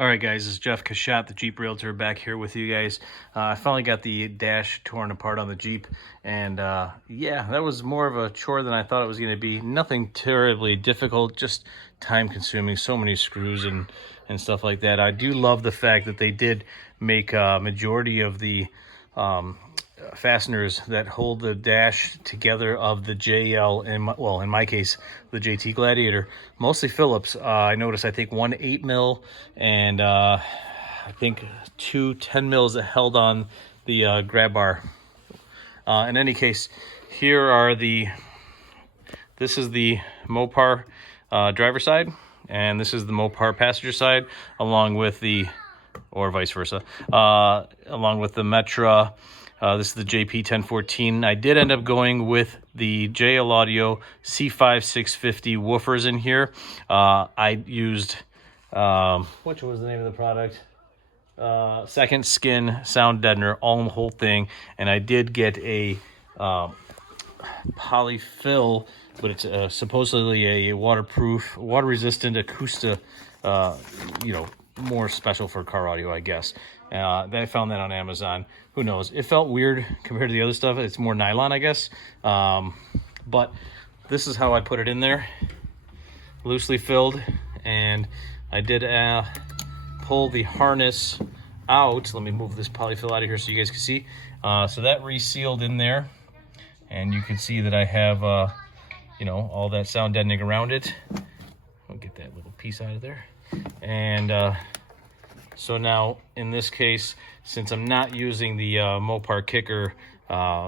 All right, guys, it's Jeff Kashat, the Jeep Realtor, back here with you guys. I finally got the dash torn apart on the Jeep, and yeah, that was more of a chore than I thought it was going to be. Nothing terribly difficult, just time-consuming, so many screws and stuff like that. I do love the fact that they did make a majority of the fasteners that hold the dash together of the JL, in my case, the JT Gladiator, mostly Phillips. I noticed, I think, one 8mm and I think two 10mm that held on the grab bar. In any case, here are this is the Mopar driver side, and this is the Mopar passenger side, along with or vice versa, along with the Metra. This is the JP-1014. I did end up going with the JL Audio C5-650 woofers in here. I used, which was the name of the product? Second Skin Sound Deadener, all the whole thing. And I did get a polyfill, but it's supposedly a waterproof, water-resistant acoustic, more special for car audio, I guess. I found that on Amazon. Who knows? It felt weird compared to the other stuff. It's more nylon, I guess. But this is how I put it in there. Loosely filled. And I did pull the harness out. Let me move this polyfill out of here so you guys can see. So that resealed in there. And you can see that I have, all that sound deadening around it. I'll get that little piece out of there. And so now, in this case, since I'm not using the Mopar Kicker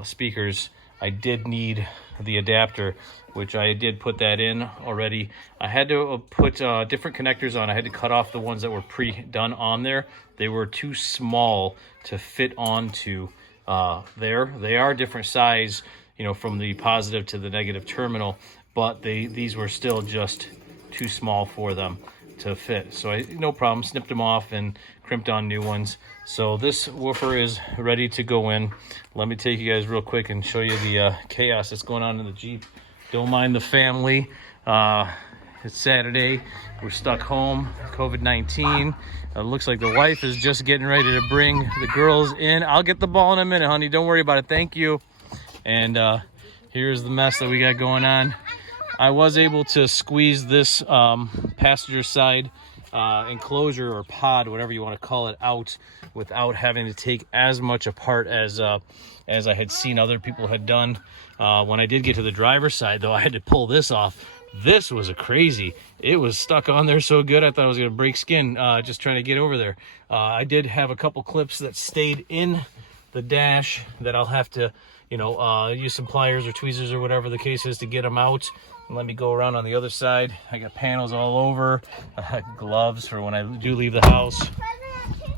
speakers, I did need the adapter, which I did put that in already. I had to put different connectors on. I had to cut off the ones that were pre-done on there. They were too small to fit onto there. They are different size, from the positive to the negative terminal, but these were still just too small for them to fit. So no problem, snipped them off and crimped on new ones. So this woofer is ready to go in. Let me take you guys real quick and show you the chaos that's going on in the Jeep. Don't mind the family. It's Saturday. We're stuck home, COVID-19. Looks like the wife is just getting ready to bring the girls in. I'll get the ball in a minute, honey. Don't worry about it. Thank you. And here's the mess that we got going on. I was able to squeeze this passenger side enclosure or pod, whatever you want to call it, out without having to take as much apart as I had seen other people had done. When I did get to the driver's side, though, I had to pull this off. This was crazy. It was stuck on there so good, I thought I was going to break skin just trying to get over there. I did have a couple clips that stayed in the dash that I'll have to, use some pliers or tweezers or whatever the case is to get them out. Let me go around on the other side. I got panels all over. Gloves for when I do leave the house.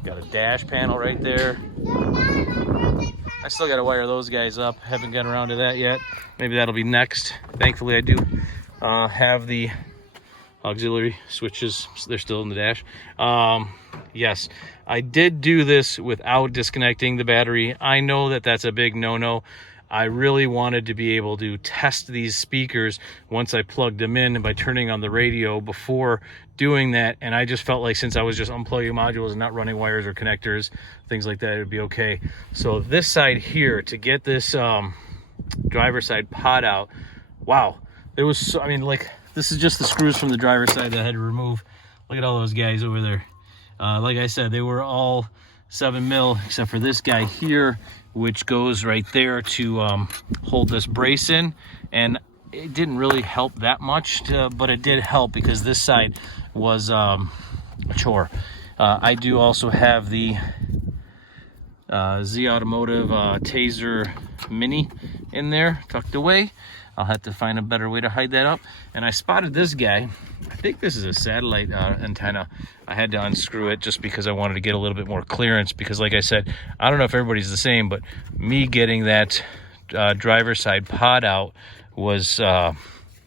Got a dash panel right there. I still got to wire those guys up. Haven't gotten around to that yet. Maybe that'll be next. Thankfully, I do have the auxiliary switches. They're still in the dash. Yes, I did do this without disconnecting the battery. I know that that's a big no-no. I really wanted to be able to test these speakers once I plugged them in and by turning on the radio before doing that. And I just felt like since I was just unplugging modules and not running wires or connectors, things like that, it would be okay. So this side here, to get this driver's side pod out, wow. It was, this is just the screws from the driver's side that I had to remove. Look at all those guys over there. Like I said, they were all 7mm except for this guy here, which goes right there to hold this brace in. And it didn't really help that much, but it did help because this side was a chore. I do also have the Z Automotive Taser Mini in there, tucked away. I'll have to find a better way to hide that up. And I spotted this guy. I think this is a satellite antenna. I had to unscrew it just because I wanted to get a little bit more clearance because, like I said, I don't know if everybody's the same, but me getting that driver's side pod out was, wow,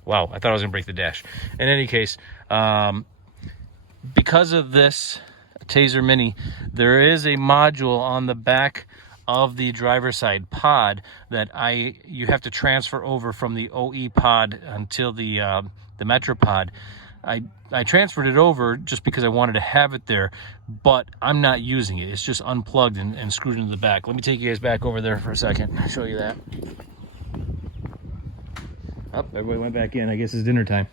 I thought I was gonna break the dash. In any case, because of this Taser Mini, there is a module on the back of the driver's side pod that you have to transfer over from the OE pod until the Metra pod. I transferred it over just because I wanted to have it there, but I'm not using it. It's just unplugged and screwed into the back. Let me take you guys back over there for a second, show you that. Oh, everybody went back in. I guess it's dinner time.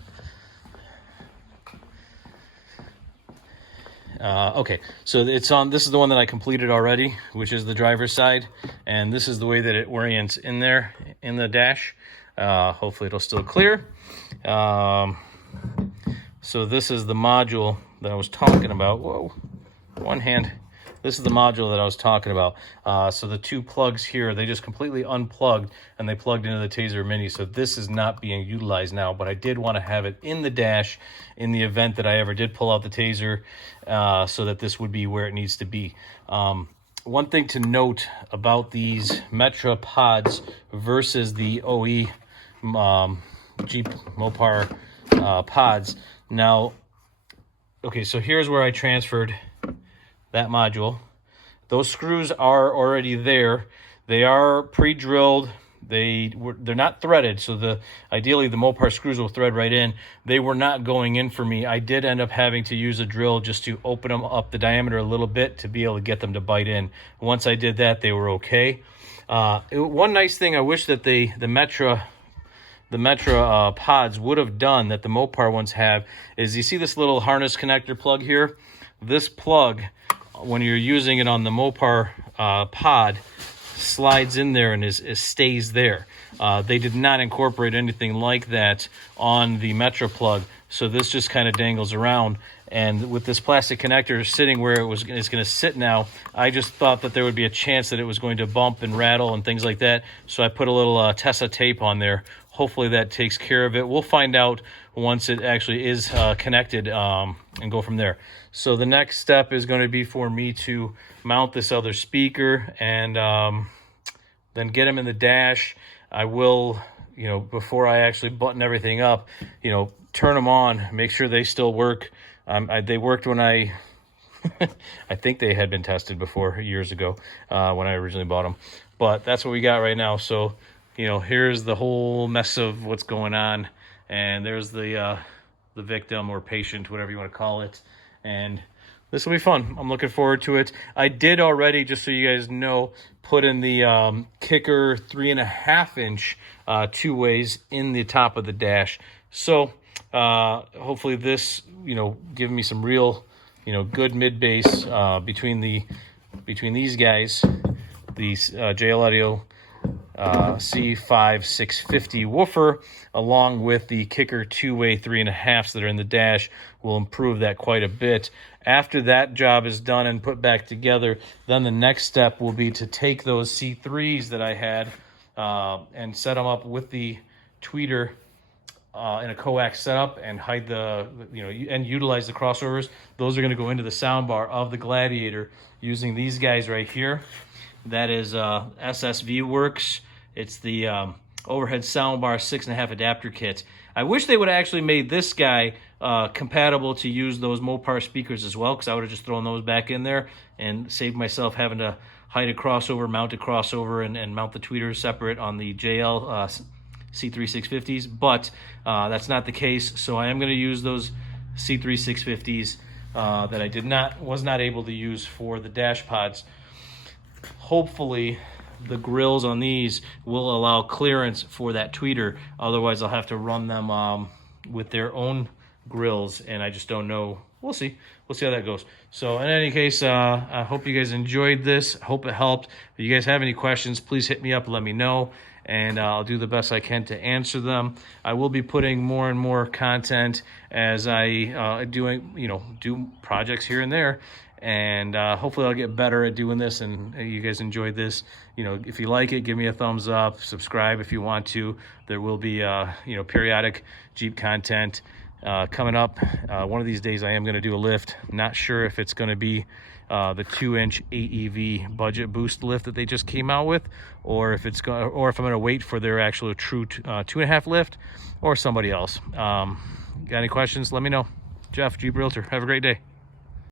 Okay, so it's on. This is the one that I completed already, which is the driver's side, and this is the way that it orients in there in the dash. Hopefully it'll still clear. So this is the module that I was talking about. Whoa, one hand. This is the module that I was talking about. So the two plugs here, they just completely unplugged and they plugged into the Taser Mini. So this is not being utilized now, but I did want to have it in the dash in the event that I ever did pull out the Taser, so that this would be where it needs to be. One thing to note about these Metra pods versus the OE Jeep Mopar pods. Now, okay, so here's where I transferred that module. Those screws are already there. They are pre-drilled. They're not threaded, so ideally the Mopar screws will thread right in. They were not going in for me. I did end up having to use a drill just to open them up the diameter a little bit to be able to get them to bite in. Once I did that, they were okay. One nice thing I wish that the Metra pods would have done that the Mopar ones have is, you see this little harness connector plug here? This plug, when you're using it on the Mopar pod, slides in there and stays there. They did not incorporate anything like that on the Metra plug, so this just kind of dangles around. And with this plastic connector sitting where it's going to sit now, I just thought that there would be a chance that it was going to bump and rattle and things like that. So I put a little Tessa tape on there. Hopefully that takes care of it. We'll find out once it actually is connected, and go from there. So the next step is going to be for me to mount this other speaker and then get them in the dash. I will, before I actually button everything up, turn them on, make sure they still work. They worked when I think they had been tested before years ago, when I originally bought them. But that's what we got right now. So, here's the whole mess of what's going on. And there's the victim or patient, whatever you want to call it. And this will be fun. I'm looking forward to it. I did already, just so you guys know, put in the kicker 3.5-inch two ways in the top of the dash. So hopefully this, give me some real, good mid bass between these guys, the JL Audio C5 650 woofer, along with the kicker two-way 3.5s that are in the dash, will improve that quite a bit. After that job is done and put back together, then the next step will be to take those C3s that I had and set them up with the tweeter in a coax setup and hide and utilize the crossovers. Those are going to go into the soundbar of the Gladiator using these guys right here. That is SSV Works. It's the overhead soundbar 6.5 adapter kit. I wish they would have actually made this guy compatible to use those Mopar speakers as well, because I would have just thrown those back in there and saved myself having to hide a crossover, mount a crossover, and mount the tweeters separate on the JL C3 650s. But that's not the case, so I am going to use those C3 650s that I was not able to use for the dash pods. Hopefully the grills on these will allow clearance for that tweeter. Otherwise I'll have to run them with their own grills, and I just don't know. We'll see how that goes. So in any case, I hope you guys enjoyed this. I hope it helped. If you guys have any questions, please hit me up and let me know, and I'll do the best I can to answer them. I will be putting more and more content as I do projects here and there. And hopefully I'll get better at doing this, and you guys enjoyed this. If you like it, give me a thumbs up, subscribe if you want to. There will be periodic Jeep content coming up. One of these days I am going to do a lift. Not sure if it's going to be the 2-inch AEV budget boost lift that they just came out with, or if I'm going to wait for their actual true 2.5 lift, or somebody else. Got any questions? Let me know. Jeff, Jeep Realtor. Have a great day.